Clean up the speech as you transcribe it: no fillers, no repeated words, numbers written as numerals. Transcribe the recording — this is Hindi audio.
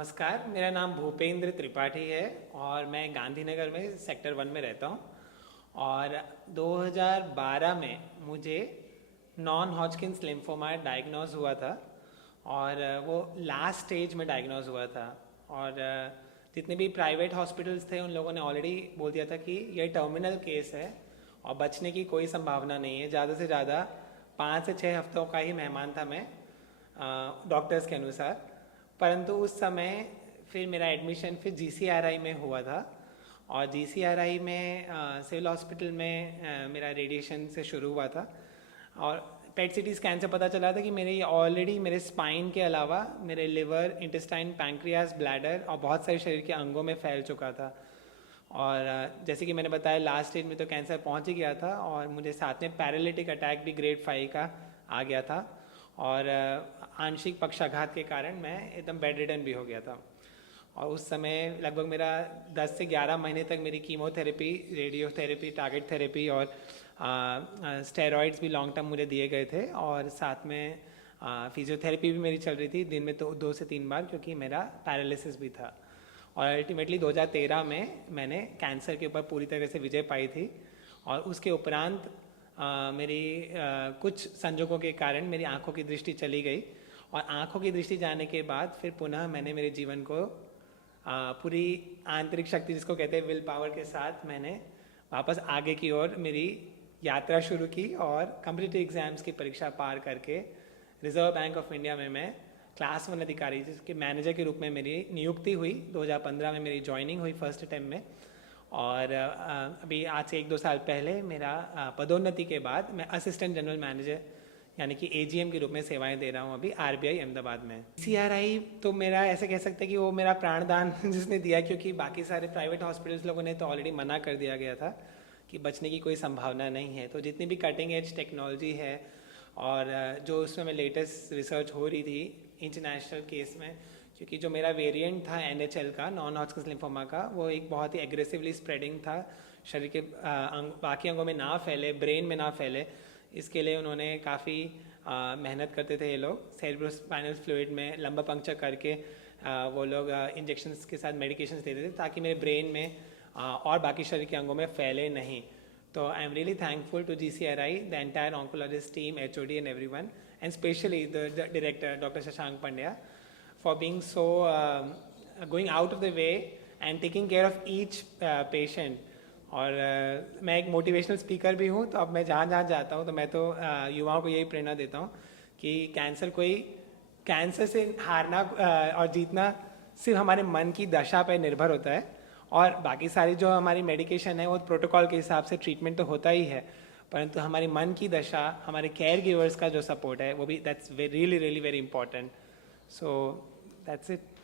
नमस्कार, मेरा नाम भूपेंद्र त्रिपाठी है और मैं गांधीनगर में सेक्टर 1 में रहता हूँ। और 2012 में मुझे नॉन हॉजकिंस लिम्फोमा डायग्नोज हुआ था और वो लास्ट स्टेज में डायग्नोज हुआ था। और जितने भी प्राइवेट हॉस्पिटल्स थे उन लोगों ने ऑलरेडी बोल दिया था कि ये टर्मिनल केस है और बचने की कोई संभावना नहीं है। ज़्यादा से ज़्यादा 5 से 6 हफ्तों का ही मेहमान था मैं डॉक्टर्स के अनुसार। परंतु उस समय फिर मेरा एडमिशन फिर जीसीआरआई में हुआ था और जीसीआरआई में सिविल हॉस्पिटल में मेरा रेडिएशन से शुरू हुआ था। और पेट सीटी स्कैन से पता चला था कि मेरे ऑलरेडी मेरे स्पाइन के अलावा मेरे लिवर, इंटेस्टाइन, पैंक्रियास, ब्लैडर और बहुत सारे शरीर के अंगों में फैल चुका था। और जैसे कि मैंने बताया लास्ट स्टेज में तो कैंसर पहुंच ही गया था और मुझे साथ में पैरालिटिक अटैक भी ग्रेड 5 का आ गया था और आंशिक पक्षाघात के कारण मैं एकदम बेड रिडन भी हो गया था। और उस समय लगभग मेरा 10 से 11 महीने तक मेरी कीमोथेरेपी, रेडियोथेरेपी, टारगेट थेरेपी और स्टेरॉइड्स भी लॉन्ग टर्म मुझे दिए गए थे और साथ में फिजियोथेरेपी भी मेरी चल रही थी दिन में तो 2 से 3 बार, क्योंकि मेरा पैरालिसिस भी था। और अल्टीमेटली 2013 में मैंने कैंसर के ऊपर पूरी तरह से विजय पाई थी। और उसके उपरांत मेरी कुछ संजोगों के कारण मेरी आंखों की दृष्टि चली गई और आंखों की दृष्टि जाने के बाद फिर पुनः मैंने मेरे जीवन को पूरी आंतरिक शक्ति जिसको कहते हैं विल पावर के साथ मैंने वापस आगे की ओर मेरी यात्रा शुरू की और कॉम्पिटिटिव एग्जाम्स की परीक्षा पार करके रिजर्व बैंक ऑफ इंडिया में मैं क्लास 1 अधिकारी जिसके मैनेजर के रूप में मेरी नियुक्ति हुई। 2015 में मेरी ज्वाइनिंग हुई फर्स्ट अटेम्प्ट में। और अभी आज से 1-2 साल पहले मेरा पदोन्नति के बाद मैं असिस्टेंट जनरल मैनेजर यानी कि एजीएम के रूप में सेवाएं दे रहा हूं अभी आरबीआई अहमदाबाद में। सीआरआई तो मेरा ऐसे कह सकते हैं कि वो मेरा प्राणदान जिसने दिया, क्योंकि बाकी सारे प्राइवेट हॉस्पिटल्स लोगों ने तो ऑलरेडी मना कर दिया गया था कि बचने की कोई संभावना नहीं है। तो जितनी भी कटिंग एज टेक्नोलॉजी है और जो उसमें मैं लेटेस्ट रिसर्च हो रही थी इंटरनेशनल केस में, क्योंकि जो मेरा वेरिएंट था NHL का, नॉन हॉजकिंस लिम्फोमा का, वो एक बहुत ही एग्रेसिवली स्प्रेडिंग था, शरीर के बाकी अंगों में ना फैले, ब्रेन में ना फैले। इसके लिए उन्होंने काफ़ी मेहनत करते थे ये लोग। सेरेब्रोस्पाइनल फ्लूइड में लंबा पंक्चर करके वो लोग इंजेक्शंस के साथ मेडिकेशंस देते थे ताकि मेरे ब्रेन में और बाकी शरीर के अंगों में फैले नहीं। तो I am really thankful to GCRI, the entire oncologist team, HOD and everyone, and specially the director doctor Shashank Pandya for being so going out of the way and taking care of each patient. और मैं एक मोटिवेशनल स्पीकर भी हूँ, तो अब मैं जहाँ जहाँ जाता हूँ तो मैं तो युवाओं को यही प्रेरणा देता हूँ कि कैंसर से हारना और जीतना सिर्फ हमारे मन की दशा पर निर्भर होता है। और बाकी सारी जो हमारी मेडिकेशन है वो प्रोटोकॉल के हिसाब से ट्रीटमेंट तो होता ही है, परंतु हमारी मन की दशा, हमारे केयर गिवर्स का जो सपोर्ट है वो भी that's really really very important. So that's it.